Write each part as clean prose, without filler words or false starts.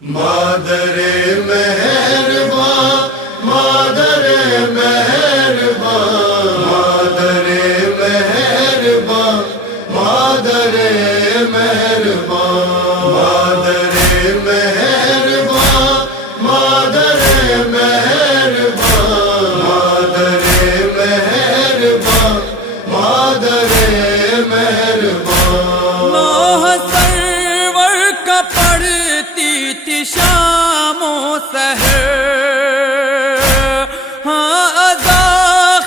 مادر مہرباں مادر مہرباں مادر مہرباں مادر مہرباں مادر مہرباں مادر مہرباں مادر مہرباں مادر مہرباں نوح سرور کا پڑھتی تھی شام و سحر، ہاں اذا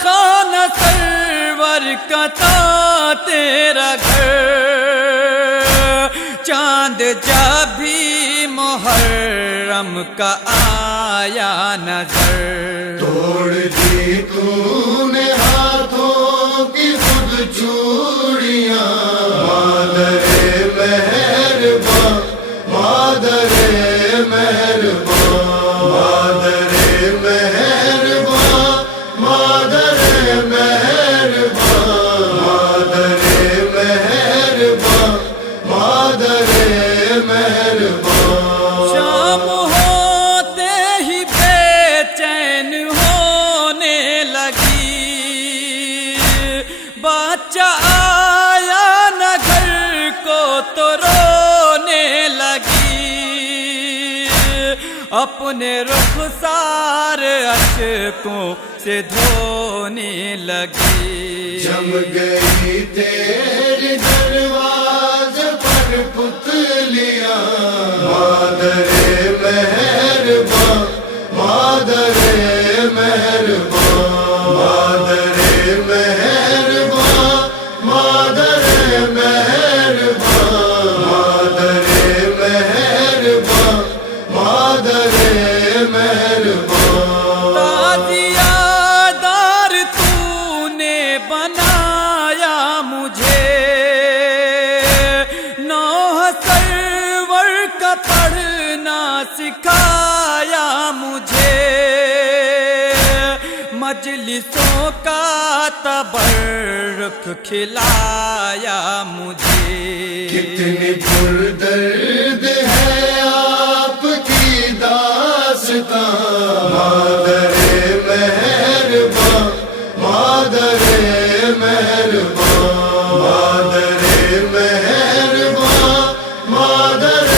خان سرور کا تھا تیرا گھر، چاند جب بھی محرم کا آیا نظر، توڑ دی تو نے ہاتھوں کی خود چوڑیاں مادر مہرباں مادر مہرباں مادر مہرباں مادر مہرباں مادر مہرباں مادر مہرباں شام ہوتے ہی بے چین ہونے لگی، بچہ آیا نہ گھر کو تو رونے لگی، اپنے رخسار اشکوں سے دھونے لگی، جم گئی تیرے دروازے پر پتلیاں مادر مہرباں مادر مہرباں مادر مہرباں مادر مہرباں مادر مہرباں مادر مہرباں تازیہ دار تو نے بنایا مجھے، نوح سرور کا پڑھنا سکھایا مجھے، مجلسوں کا تبرک کھلایا مجھے، کتنی پردرد ہے آپ کی داستاں مادر مہرباں مادر مہرباں مادر مہرباں مادر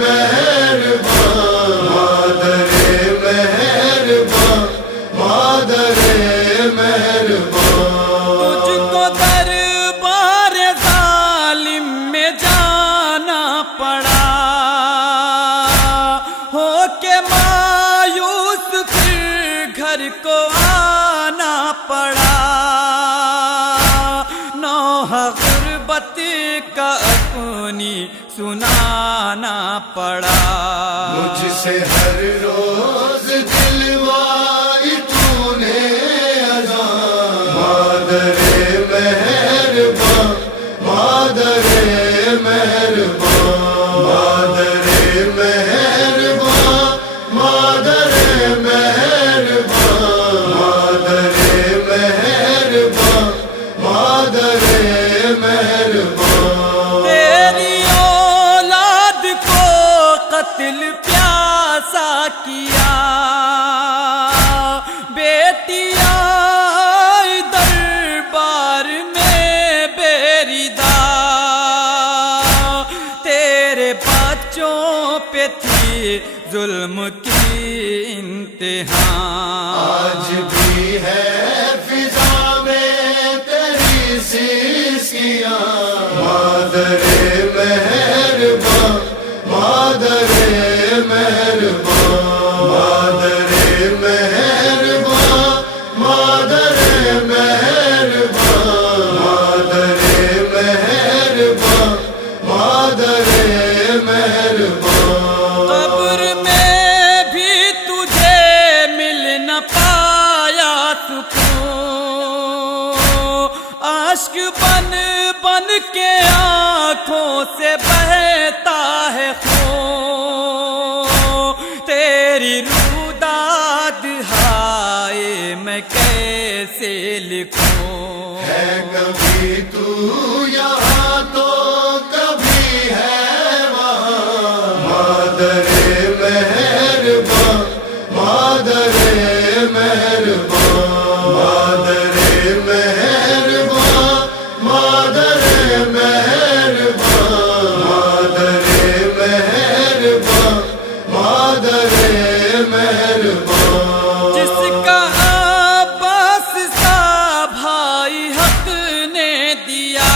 مہرباں مادر مہرباں مادر مہرباں تجھ کو دربار ظالم میں جانا پڑا، ہو کے مایوس پھر گھر کو آنا پڑا، نوح غربت کا اپنی سنانا پڑا، مجھ سے ہر روز دلوائی تو نے اذان مادر مہرباں مادر مہرباں مادر مہرباں مادر مہرباں مادر مہرباں مادر مہرباں تیری اولاد کو قتل پیاسا کیا، بیٹیاں آئی دربار میں بیریدا، تیرے بچوں پہ تھی ظلم کی انتہا، آج بھی ہے فضا میں تیری سیسیاں مادر مہرباں مادر مہرباں مادر مہرباں مادر مہرباں مادر مہرباں مادر مہرباں قبر میں بھی تجھے مل نہ پایا سکون، اشک بن بن کے آنکھوں سے بہتا ہے خون، تیری روداد ہائے میں کیسے لکھوں، ہے کبھی تو یہاں تو کبھی ہے وہاں مادر مہربان مادر مہربان جس کا عباس سا بھائی حق نے دیا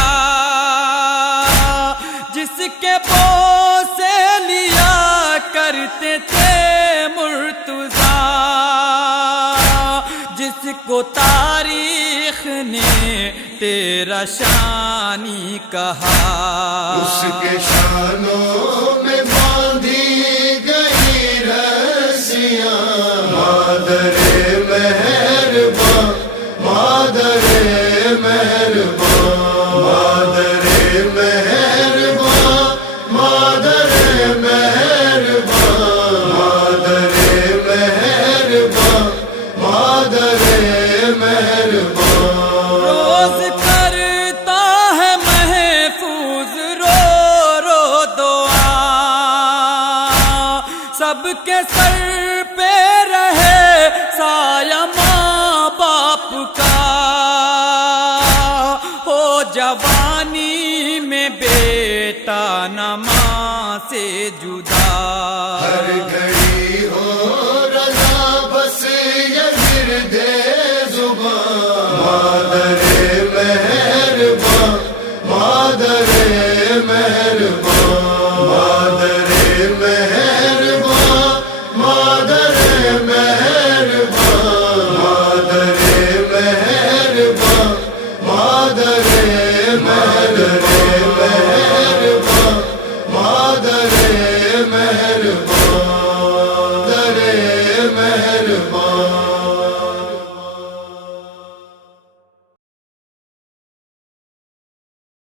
جس کے بوسے لیا کرتے تھے مرتضیٰ جس کو تاریخ نے تیرا شانی کہا اس کے شانوں میں باندھی گئی رسیاں مادر مہربان مادر مہربان مادر مہربان مادر مہربان مادر مہربان مادر مہربان روز کرتا ہے محفوظ رو رو دعا سب کے سر پہ رہے سایہ ماں باپ کا ہو جوانی میں بیٹا نہ ماں سے جدا ہر گھڑی ہو رضا بس یہ گردے زبان مادر مہربان مادر مہربان مادر مہربان مادر مہربان مادر مہربان مادر مہربان مادر مہربان مادر مہربان